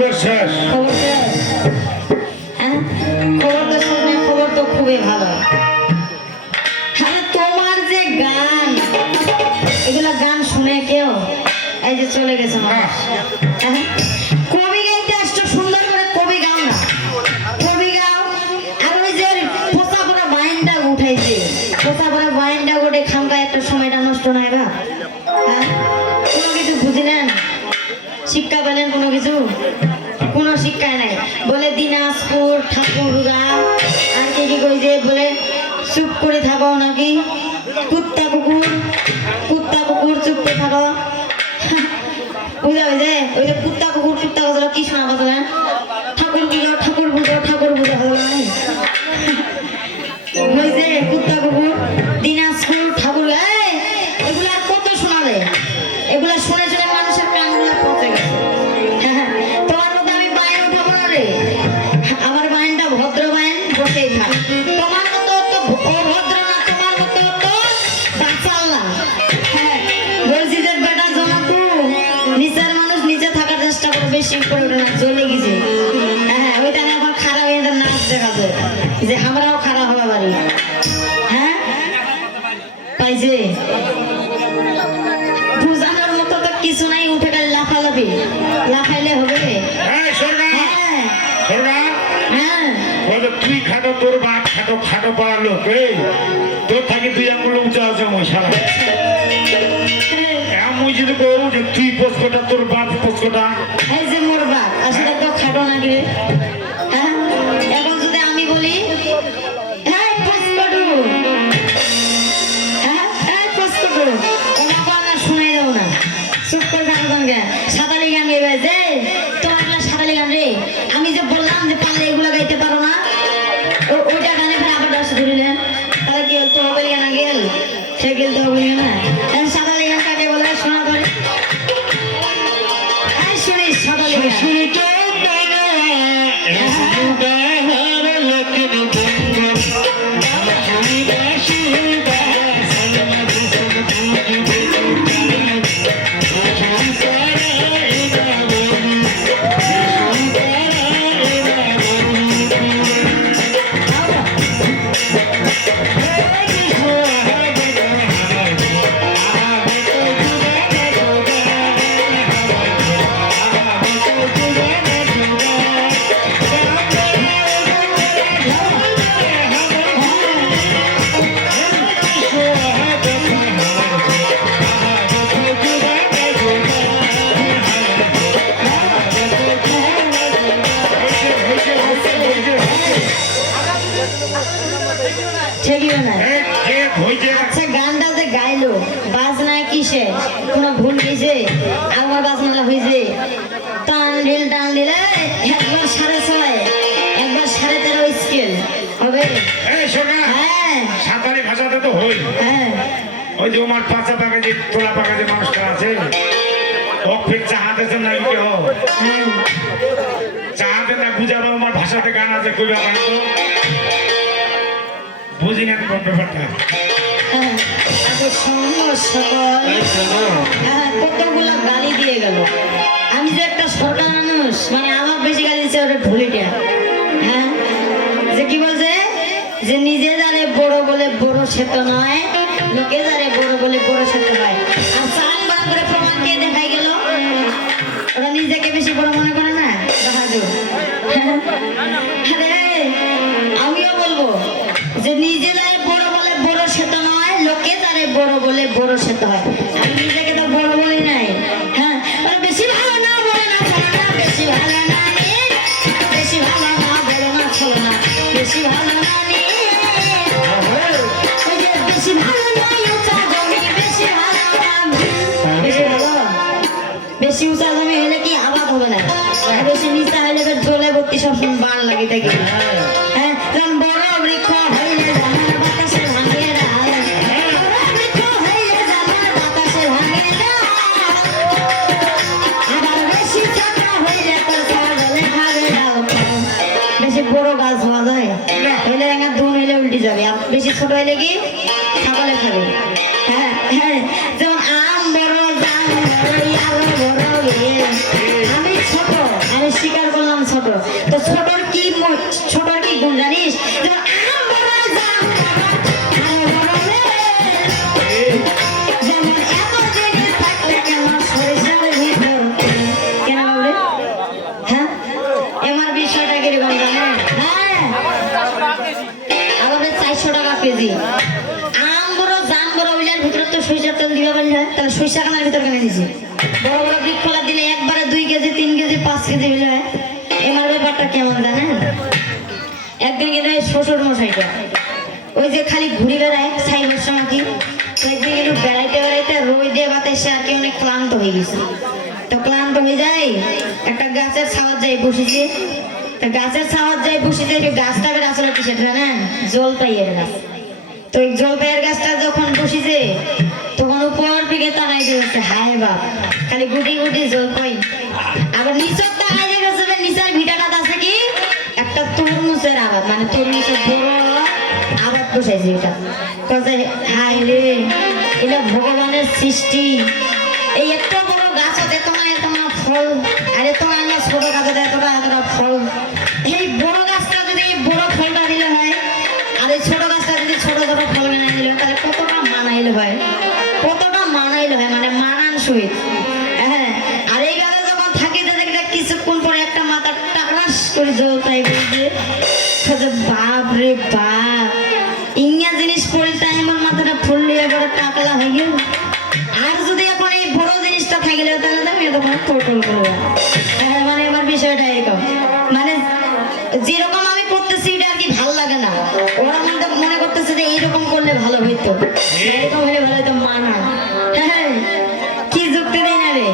খবর শেষ। খবর শেষ। হ্যাঁ, খবর তো শুনে খবর তো খুবই ভালো। হ্যাঁ, তোমার যে গান, এগুলা গান শুনে কেউ এই যে চলে গেছে মানুষ। হ্যাঁ, কবি গাইতে আসছো, সুন্দর করে কবি গাও না, কবি গাও। আর ওই যে পোষা পড়া বাইনটা উঠাইছে, পোষা পড়া বাইনটা উঠে খামকা একটা সময়টা নষ্ট নাই বা। হ্যাঁ, কোনো কিছু বুঝলেন, শিক্ষা পেলেন কোনো কিছু? কোনো শিক্ষাই নাই। বলে দিনাজপুর ঠাকুরগাঁও আর কি কি কই যে বলে চুপ করে থাকো নাকি, কুত্তা কুকুর চুপ করে থাকো। বুঝাবে যে ওই যে কুত্তা কুকুর কি শোনা কথা, ঠাকুর পুজো হলো না ওই যে কুত্তা কুকুর দিনাজপুর ঠাকুরগাঁও, এগুলো আর কত শোনাবে? এগুলা শুনে শুনে মানুষের কানগুলা পচে গেছে। তোমার মতো আমি বাইন উঠাবো না রে, আমার বাইনটা ভদ্র বাইন, বসেই থাক। তোমার মতো তো অভদ্র না, তোমার মতো তো বাচাল না। বলছি যে বেটা জনাতু, নিচের মানুষ নিচে থাকার চেষ্টা করে, বেশি করে ওঠে না, জ্বলে গেছে। হ্যাঁ, ওইটা আমার খারাপ হয়ে নাচ দেখাবে যে আমরাও খারাপ হওয়া পারি। হ্যাঁ, পাইছে বুঝানোর মতো তো কিছু নাই, উঠে গেলে লাফালাফি, লাফাইলে হবে। তুই খাটো, তোর বাপ খাটো, খাটো পাড়ার লোক, তোর থাকি তুই আঙুল উঁচা আছে মশালা। আমি যদি বলবো যে তুই পোস্টটা, তোর বাপ পোস্টটা, এই যে মোর বাপ আসলে তো খাটো নাকি? হ্যাঁ, এখন যদি আমি বলি হ্যাঁ পোস্টটু, হ্যাঁ পোস্টটু, ওনাকে আমরা শুনাই দেবো না, চুপ করে থাকো। তোমাকে সাঁতালি গান গাইবে যে, তোমার সাঁতালি গান রে, আমি যে বললাম যে পারলে এগুলো গাইতে পারো না, ওইটা গানে ফের আবার দশ ধরিলেন, তাহলে কি তো হবে না? গেল সে গেল তো হবে না। সাঁতালি গান কাকে বলে শোনা করে? শুনিস সাঁতালি গান আচ্ছা, গানটা যে গাইলো বাজনায় কিসে কোনো ভুল গেছে? আমার বাজনা হয়েছে টান ঢিল একবার 6.5, একবার 13.5 স্কেল হবে। হ্যাঁ, সাঁতারি ভাষাতে তো হই। হ্যাঁ, ওই যে আমার পাঁচা পাকা যে তোলা পাকা যে মানুষটা আছে, ও ফির চাহাতে না কেউ চাহাতে না বুঝাবো। আমার ভাষাতে গান আছে, কইবা গান তো বুঝি না ব্যাপারটা। কতগুলা গালি দিয়ে গেল। আমি যে একটা সরকার মানুষ, মানে আমার বেশি গালি দিচ্ছে ওটা ঢুলিটা। হ্যাঁ, যে কি বলছে যে নিজে যারে বড় বলে বড় সে তো নয়, লোকে যারে বড় বলে বড় সে তো নয়। আর চাল বার করে প্রমাণ কে দেখাই গেল? ওরা নিজেকে বেশি বড় মনে করে না, বাহাদুর। আমিও বলবো যে নিজে যারে বড় বলে বড় সে তো নয়, লোকে যারে বড় বলে বড় সে তো হয়। আমি নিজেকে তো বড় বলি নাই। হ্যাঁ, বেশি ভালো না বলে না চলো না, বেশি ভালো না বেশি ভালো না বলে না চলো না, বেশি ভালো না বেশি ভালো নয় উঁচা জমি, বেশি ভালো বেশি ভালো, বেশি উঁচা জমি হলে কি আবাদ হবে না, বেশি নিচা হলে জলে ভর্তি সবসময় বান লাগে থাকে। হ্যাঁ, কারণ বড় বৃক্ষ হইলে জানার বাতাসে ভাঙে ডাল, বড় বৃক্ষ হইলে জানার বাতাসে ভাঙে ডাল, আবার বেশি ছোট হইলে তোর ছাগলে খাবে ডাল। বেশি বড় গাছ হওয়া যায় হইলে একটা দুন হইলে উল্টে যাবে, আর বেশি ছোট হইলে কি ছাগলে খাবে। হ্যাঁ হ্যাঁ, যেমন আম বড় জাম বড় আরো বড় আমি ছোট, আমি শিকার ছোট। তো ছোটর কি ছোটর কি গুণ জানিস? যেমন আম বড় জাম বড়, আরো বড় রে। যেমন এত জিনিস থাকলে কেমন সরিষার ভিতর কেন বলে? হ্যাঁ আমার বিষয়টা কিরকম জানেন? হ্যাঁ আমাদের 400 টাকা কেজি আম বড় জাম বড় ওইলার ভিতরে তো সরিষার তেল দিবা বলি হয়, তাহলে সরিষা কানার ভিতর কেন দিছি? বড় বড় বৃক্ষলা দিলে একবারে 2 কেজি 3 কেজি 5 কেজি হইলে হয়। এমার ব্যাপারটা কেমন জানেন? একদিন কিন্তু শ্বশুর মশাইটা ওই যে খালি ঘুরি বেড়ায় সাইবার সময় কি, একদিন কিন্তু বেড়াইতে বেড়াইতে রোদে বাতাসে আর কি অনেক ক্লান্ত হয়ে গেছে। তো ক্লান্ত হয়ে যায় একটা গাছের ছাওয়ার যাই বসেছে। তা গাছের ছাওয়ার যাই বসেছে, গাছটা বের আসলে কি সেটা জানেন? জলপাইয়ের গাছ। তো এই জলপাইয়ের গাছটা যখন বসেছে তখন উপর দিকে তাকাই দিয়েছে, হায় বাপ খালি গুটি গুটি জলপাই। আবার নিচের তাকাই দিয়েছে, নিচের ভিটাটা আছে কি একটা তরমুজের আবাদ, মানে তরমুজের বড় আবাদ বসাইছে। এটা কথা হায় রে, এটা ভগবানের সৃষ্টি। এই এত বড় গাছ এত না ফল, আর এত না ছোট গাছে এতটা ফল। এই বড় গাছটা যদি বড় ফলটা দিলে হয়, আর এই ছোট গাছটা যদি ছোট ছোট ফল না দিলে তাহলে কতটা মানাইলে হয়, কতটা মানাইলে হয়, মানে মানান সহিত। হ্যাঁ আর এই গাছে যখন থাকি দেখলে কিছুক্ষণ পরে একটা মাথা টাকরাস করে জল তাই বলছে, বাপ রে বাপ ইংয়া জিনিস পড়িতে আমার মাথাটা ফুললে এবার টাকলা হয়ে গেল। আর যদি এখন এই বড় জিনিসটা থাকিলে তাহলে আমি তখন টোটল করবো। মানে আমার বিষয়টা এরকম, মানে যেরকম আমি করতেছি এটা আর কি ভালো লাগে না, ওরা মনে করতেছে যে এইরকম করলে ভালো হইতো, এরকম হলে ভালো হইতো। মানা হ্যাঁ কি যুক্তি দেয় না রে।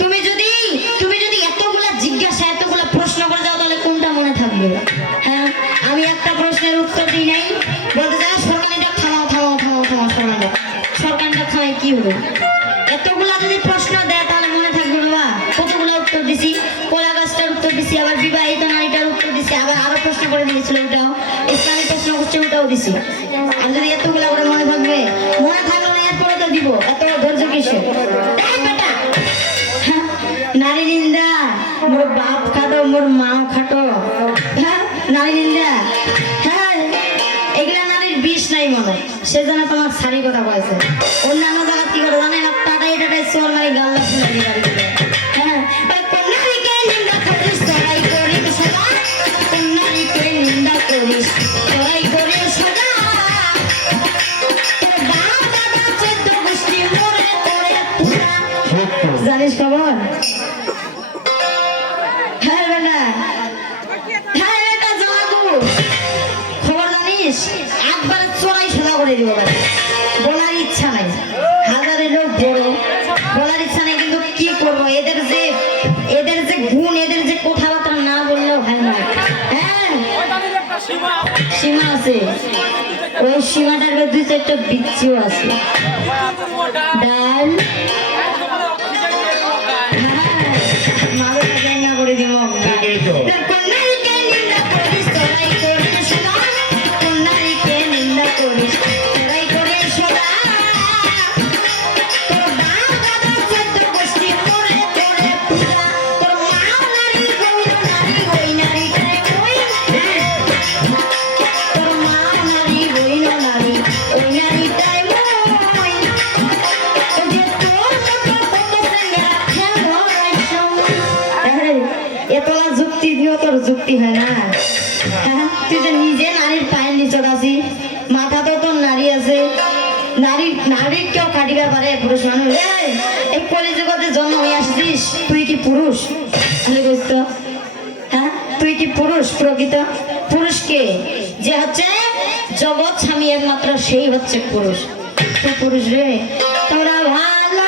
তুমি যদি এতগুলা জিজ্ঞাসা এতগুলা প্রশ্ন করে যাও তাহলে কোনটা মনে থাকবে? হ্যাঁ আমি একটা প্রশ্নের উত্তর দিই নাই, বলতে চাই সরকারিটা থামাও থামাও থামাও থামাও, সরকারিটা থামাই কি হলো? এতগুলা যদি প্রশ্ন দেয় তাহলে মনে থাকবে বাবা? কতগুলো উত্তর দিছি, কলা গাছটার উত্তর দিছি, আবার বিবাহিত নারীটার উত্তর দিছি, আবার আরো প্রশ্ন করে দিয়েছিল ওটাও, ইসলামিক প্রশ্ন করছে ওটাও দিছি। আর যদি এতগুলা করে মনে থাকবে, মনে থাকলো না এরপরে তো দিব, এত ধৈর্য কিসে? নারী নিন্দা মোর বাপ খাটো মোর মাও খাটো। হ্যাঁ নারী নিন্দা, হ্যাঁ এগুলা নারীর বিষ নাই মনে, সেজন্য তোমার শাড়ি কথা বলেছে। অন্যান্য জায়গা কি করে জানে না, টাটাই টাটাই চোর মারি গাল্লা ফুলে দিয়ে গাড়ি দিলে। হ্যাঁ নারীকে নিন্দা করিস চড়াই করিস সদা, নারীকে নিন্দা করিস চড়াই করিস সদা, তোর বাপ দাদা 14 গোষ্ঠী মরে করে পুরা। জানিস খবর? হ্যাঁ বেটা, হ্যাঁ বেটা জমাগু খবর জানিস? একবারে চড়াই সোজা করে দিব, বলার ইচ্ছা নাই, হাজারের লোক বড় বলার ইচ্ছা নাই, কিন্তু কি করবো এদের যে গুণ, এদের যে কথাবার্তা না বললেও হয় না। হ্যাঁ সীমা আছে, ওই সীমাটার 2-4টা বিচ্ছিও আছে। ডাল করে দিব নারীকে নিন্দা করিস চড়াই করিস সদা, নারীকে নিন্দা করিস চড়াই করিস সদা, তোর বাপ দাদা 14 গোষ্ঠী মরে করে পুরা, তোর মা নারী গৌর নারী ওই নারীটাই কই, তোর মা নারী গৌর নারী ওই নারীটাই মই, যে তোর মতো কত সেঙ্গা খেলো এতলা যুক্তি দিও, তোর যুক্তি হয় না। হ্যাঁ তুই যে নিজে নারীর পায়ের নিচত আছি, মাথা তো তোর নারী আছে, নারীর কেউ কাটিবার পারে? পুরুষ মানুষ এই কলিযুগতে জন্ম হয়ে আসছিস, তুই কি পুরুষ? হ্যাঁ তুই কি পুরুষ? প্রকৃত পুরুষকে যে হচ্ছে জগৎ স্বামী একমাত্র সেই হচ্ছে পুরুষ। তুই পুরুষ রে, তোরা ভালো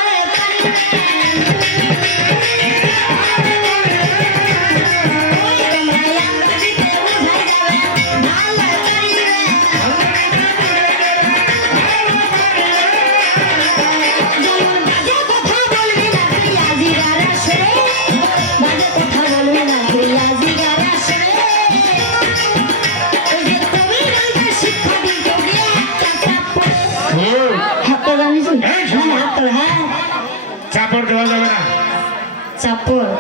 চাপড়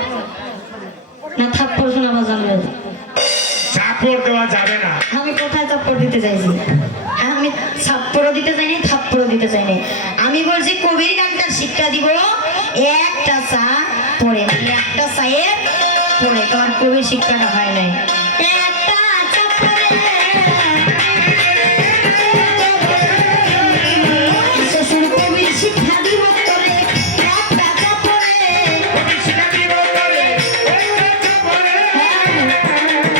না থাপ্পড় শোনা বাজানো? চাপড় দেওয়া যাবে না। আমি কোথায় থাপ্পড় দিতে চাইছি? আমি থাপ্পড়ও দিতে চাইনি, থাপ্পড়ও দিতে চাইনি। আমি বলছি কবির গানটার শিক্ষা দিব একটা চা পড়ে, মানে একটা চায়ের পড়ে। তোমার কবির শিক্ষাটা হয় নাই। একটা চা পড়ে শ্বশুর কবির শিক্ষা দিব তোরে, একটা চা পড়ে।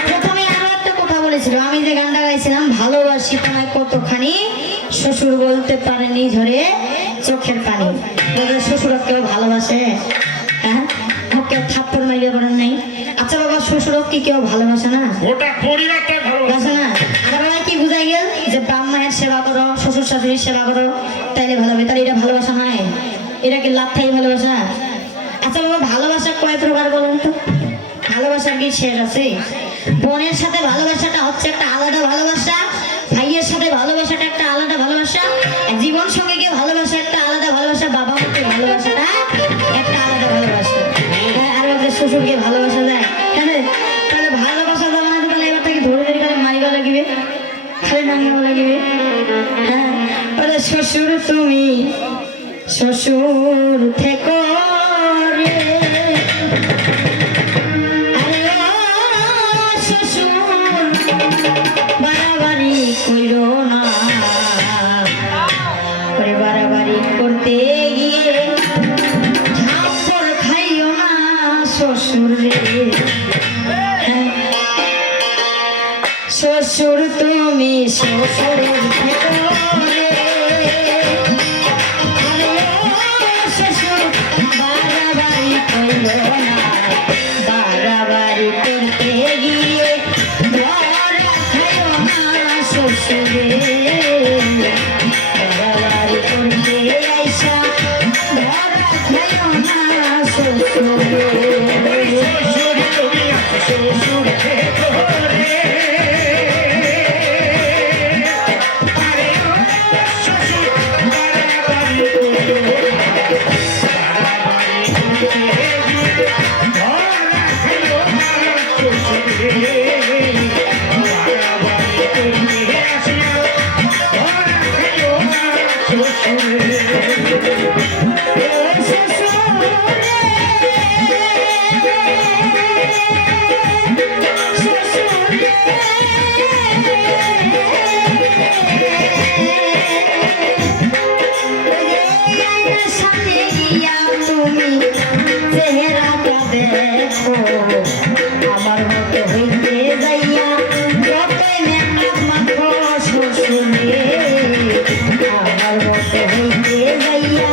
প্রথমে আরো একটা কথা বলেছিল, আমি যে গানটা গাইছিলাম, ভালোবাসি তোমায় কতখানি, শ্বশুর বলতে পারেনি ঝরে চোখের পানি। বলে শ্বশুর কেউ ভালোবাসে? হ্যাঁ, কেউ থাপ্পড় মারিয়ে পারেন নাই? আচ্ছা বাবা, শ্বশুর কি কেউ ভালোবাসে না? গোটা পরিবারটা ভালোবাসে। বাসে না? আমার বাবা কি বুঝাই গেল যে বাপ মায়ের সেবা করো, শ্বশুর শাশুড়ির সেবা করো, তাইলে ভালো হবে। তাহলে এটা ভালোবাসা নয়? এটা কি লাথাই ভালোবাসা? আচ্ছা বাবা, ভালোবাসা কয় প্রকার বলেন তো? ভালোবাসার কি শেষ আছে? বোনের সাথে ভালোবাসাটা হচ্ছে একটা আলাদা ভালোবাসা, ভাইয়ের সাথে ভালোবাসাটা একটা আলাদা ভালোবাসা, জীবন সঙ্গীকে ভালোবাসা একটা আলাদা ভালোবাসা, বাবা মাকে ভালোবাসাটা একটা আলাদা ভালোবাসা। আর আমাদের শ্বশুরকে ভালোবাসা যায়? হ্যাঁ, তাহলে ভালোবাসা যাবে না তো তাহলে এবার থেকে ধরে ধরে খালি মারিবা লাগিবে, খালি নাঙ্গাবা লাগিবে। হ্যাঁ, বলে শ্বশুর তুমি শ্বশুর থেকো রে, বাড়াবাড়ি কইরো না, করে বাড়াবাড়ি করতে গিয়ে ঝাপড় খাইও না শ্বশুর রে। হ্যাঁ, শ্বশুর তুমি শ্বশুর থেকো রে, শ্বশুর বাড়াবাড়ি কইরো না, বাড়াবাড়ি করতে গিয়ে ধরা খাইও না শ্বশুরে, বাড়াবাড়ি করতে আইসা ধরা খাইও না শ্বশুরে। শ্বশুর তুমি আছো, শ্বশুর থেকো রে। আরে ও শ্বশুর, বাড়াবাড়ি করো না, বাড়াবাড়ি করতে গিয়ে ধরা খেলো না শ্বশুরে। বাড়াবাড়ি করতে আসিয়া ধরা খেলো না শ্বশুরে। তুমি চেহারাটা দেখো, আমার মতো হইতে যাইয়া যতই মেকআপ মাখো শ্বশুরে, আমার মতো হইতে যাইয়া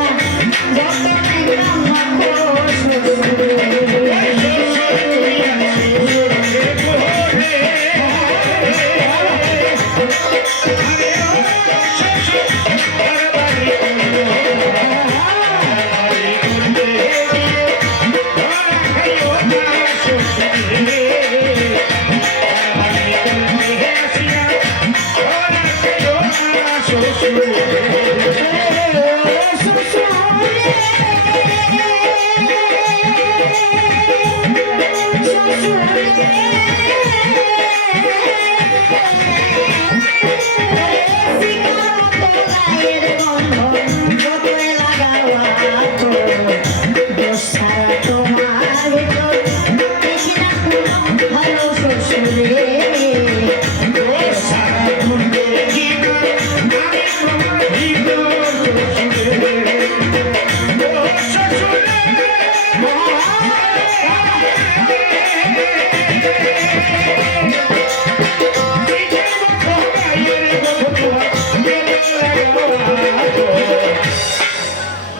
যত মেকআপ মাখো শ্বশুরে।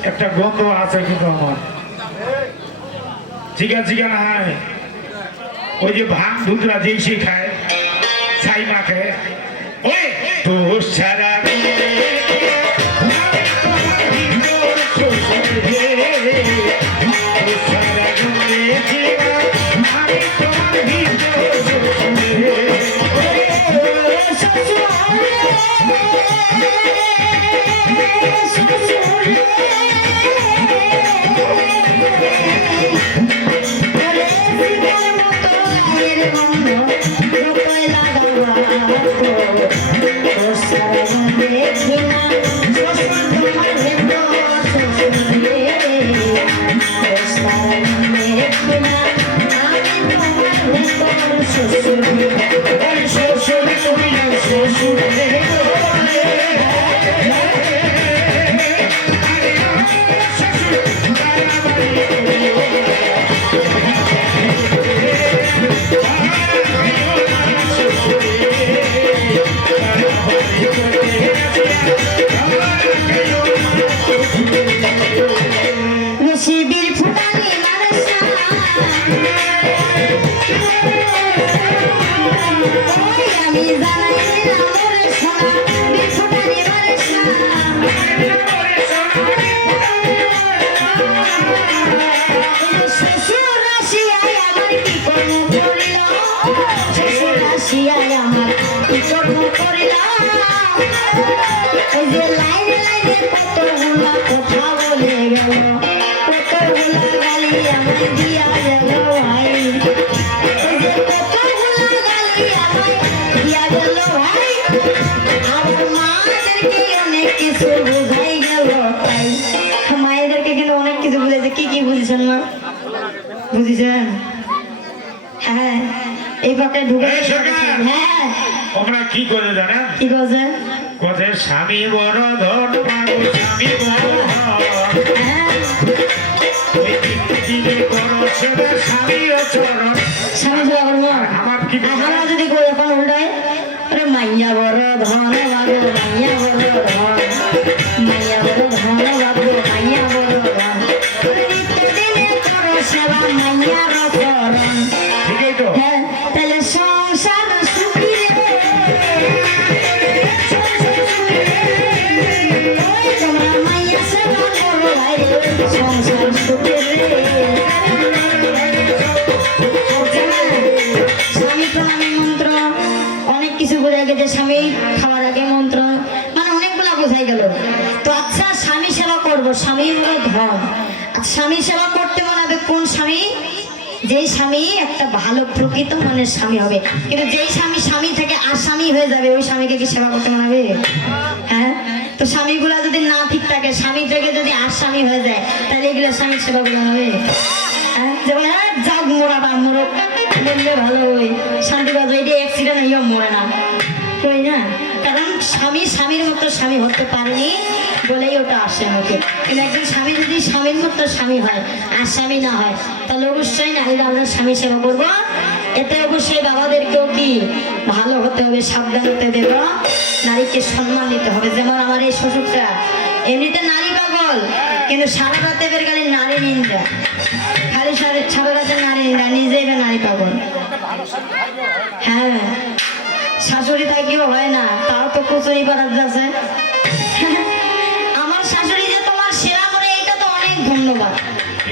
একটা গন্ধ আছে কিন্তু আমার জিগা জিগা না হয়, ওই যে ভাঙ দুধরা যেই সে খায় ছাই মাখে, ওই তো সারা মতো ওই আমি জানাই দিলাম ওরে সোনা বিছুটারি বারে শ্বশুর আসিয়াই আমার কি কর্ম করিল শ্বশুর আসিয়াই আমার কি কর্ম করিল ওই যে লাইনে লাইনে কতগুলা কথা বলে গেল কতগুলা গালি আমার দিয়া গেল ভাই ওই যে কতগুলা গালি আমার দিয়া গেল ভাই আমার মাদেরকে অনেক কিছু বুঝাই গেল তাই মায়েদেরকে কিন্তু অনেক কিছু বুঝেছে কি কি বুঝেছেন মা বুঝেছেন হ্যাঁ এই পাকে ঢুকে এই সরকার! হ্যাঁ আমরা কি করে জানেন কি করছে কোথায় স্বামী বড় ধন পাবো স্বামী বড় ধন হ্যাঁ ওই দিকে করো সেবা স্বামীর চরণ স্বামী সেবা করবো আমার কি আমরা যদি কই এখন উল্টায় আরে মাইয়া বড় ধন বাগো মাইয়া বড় ধন মাইয়া বড় ধন বাগো মাইয়া বড় ধন নিত্যদিনে করো সেবা মাইয়ার চরণ ঠিকই তো হ্যাঁ তাহলে সংসার সুখী রে ওই তোমরা মাইয়া সেবা করো ভাই রে সংসার সুখী রে স্বামী প্রণামী মন্ত্র অনেক কিছু বোঝা গেছে স্বামী খাওয়ার আগে মন্ত্র মানে অনেকগুলা বোঝাই গেল তো আচ্ছা স্বামী সেবা করবো স্বামী হলো ধন আচ্ছা স্বামী সেবা করতে মানাবে কোন স্বামী যেই স্বামী একটা ভালো প্রকৃত মানের স্বামী হবে কিন্তু যেই স্বামী স্বামী থেকে আসামি হয়ে যাবে ওই স্বামীকে কি সেবা করতে মানাবে হ্যাঁ তো স্বামীগুলা যদি না ঠিক থাকে স্বামী থেকে যদি আসামি হয়ে যায় তাহলে এগুলো স্বামীর সেবা করতে হবে হ্যাঁ যেমন যাও মোরা বা মোরো বললে ভালো ওই শান্তি বাজো এটা অ্যাক্সিডেন্ট হইও মরে না কই না কারণ স্বামী স্বামীর মতো স্বামী হতে পারেনি বলেই ওটা আসে আমাকে কিন্তু একজন স্বামী যদি স্বামীর মতো স্বামী হয় আর স্বামী না হয় তাহলে অবশ্যই নারীরা আমরা স্বামী সেবা করবো এতে অবশ্যই বাবাদেরকেও কি ভালো হতে হবে সাবধান হতে দেব নারীকে সম্মান দিতে হবে যেমন আমার এই শ্বশুরটা এমনিতে নারী পাগল কিন্তু সারা রাতে বের গেলে নারী নিন্দা খালি সারা রাতে নারী নিন্দা নিজেই বা নারী পাগল হ্যাঁ শাশুড়ি থাকিও হয় না তাও তো কুচুরি পাড়ার আছে আমার শাশুড়ি যে তোমার সেবা করে এটা তো অনেক ধন্যবাদ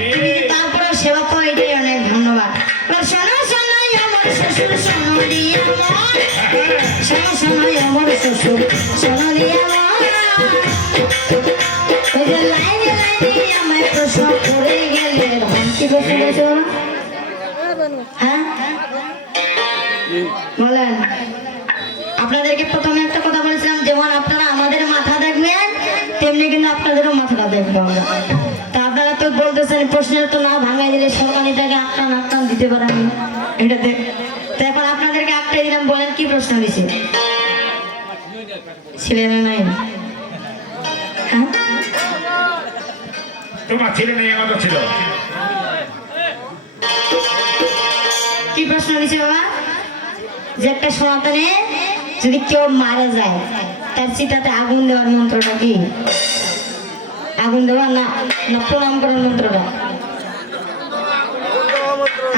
তুমি যে তারপরে সেবা করো এটাই অনেক ধন্যবাদ এবার শোনো শোনাই আমার শ্বশুর শোনো দিয়ে আমার শোনো শোনাই আমার শ্বশুর শোনো দিয়ে আমার ওই যে লাইনে লাইনে আমায় প্রশ্ন করে গেলে কি প্রশ্ন করেছে ওরা হ্যাঁ বলেন আপনাদেরকে প্রথমে একটা কথা বলেছিলাম যেমন আপনারা আমাদের মাথা দেখবেন তেমনি কিন্তু আপনাদেরও মাথাটা দেখবো আমরা তা আপনারা তো বলতেছেন প্রশ্নের তো না ভাঙাই দিলে সরকারি টাকা আটটান দিতে পারেন এটাতে তো এখন আপনাদেরকে আটটাই দিলাম বলেন কি প্রশ্ন দিছে ছেলে না নাই হ্যাঁ তোমার ছেলে নেই আমার ছিল কি প্রশ্ন দিছে বাবা যে একটা সন্তানে যদি কেউ মারা যায় তার চিতাতে আগুন দেওয়ার মন্ত্রটা কি আগুন দেওয়া না না প্রণাম করার মন্ত্রটা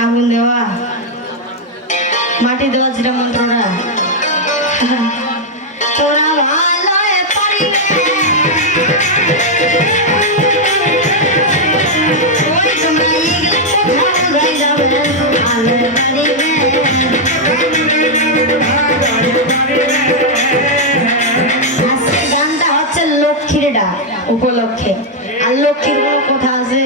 আগুন দেওয়া মাটি দেওয়া যেটা মন্ত্রটা তোরা ভালো পারিবে ওই তোমরা এগুলো কোথাও যাই যাবে ভালো পারিবে আজকে গানটা হচ্ছে লক্ষ্মীর ডাক উপলক্ষে আর লক্ষ্মীর কোনো কথা আছে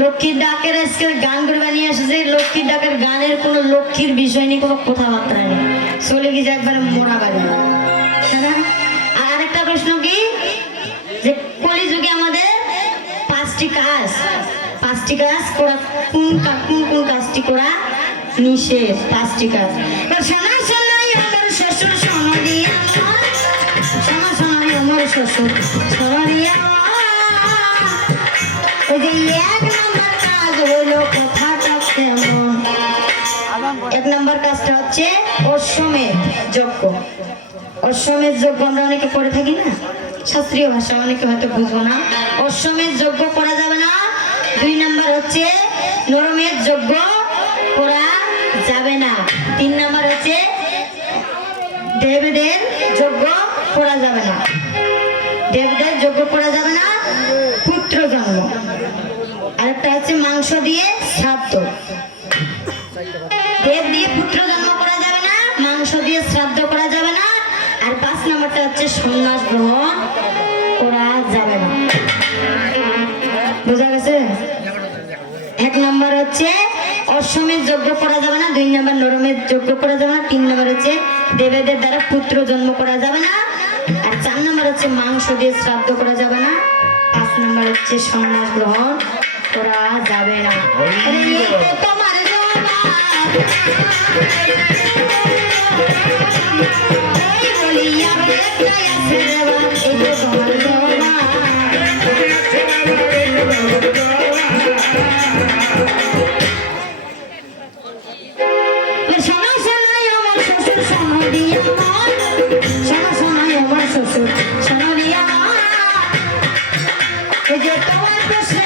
লক্ষ্মীর ডাকের আজকে গান করে বানিয়ে এসেছে লক্ষ্মীর ডাকের গানের কোনো লক্ষ্মীর বিষয় নিয়ে কোনো কথাবার্তা নেই চলে গেছে একবারে মোড়া বাড়ি আর আরেকটা প্রশ্ন কি যে কলিযুগে আমাদের পাঁচটি কাজ করা কোন কাজটি করা নিষেধ পাঁচটি কাজ শোনা শোনাই আমার শ্বশুর শোনা দিয়ে শোনা শোনাই আমার শ্বশুর শোনা দিয়ে ওই যে এক নম্বর কাজ হলো কথাটা কেমন এক নম্বর কাজটা হচ্ছে অশ্বমেধ যজ্ঞ অশ্বমেধ যজ্ঞ আমরা অনেকে করে থাকি না শাস্ত্রীয় ভাষা অনেকে হয়তো বুঝবো না অশ্বমেধ যজ্ঞ করা যাবে না দুই নম্বর হচ্ছে নরমেধ যজ্ঞ করা দিয়ে শ্রাদ্ধ। দেব দিয়ে পুত্র জন্ম করা যাবে না, মাংস দিয়ে শ্রাদ্ধ করা যাবে না, আর 5 নম্বরটা হচ্ছে সন্ন্যাস গ্রহণ করা যাবে না। বুঝা গেছে? 1 নম্বর হচ্ছে অশ্বমেধ যজ্ঞ করা যাবে না, 2 নম্বর নরমেধ যজ্ঞ করা যাবে না, 3 নম্বর হচ্ছে দেবেদের দ্বারা পুত্র জন্ম করা যাবে না, আর 4 নম্বর হচ্ছে মাংস দিয়ে শ্রাদ্ধ করা যাবে না, 5 নম্বর হচ্ছে সন্ন্যাস গ্রহণ করা যাবে না। আরে এই তো তোমার জবাব। এই বলি আর একটাই আছে জবাব, এই তো তোমার জবাব। শোনো শোনাই আমার শ্বশুর, শোনো দিয়া মন, শোনো শোনাই আমার শ্বশুর, শোনো দিয়া মন। এই যে তোমার প্রশ্ন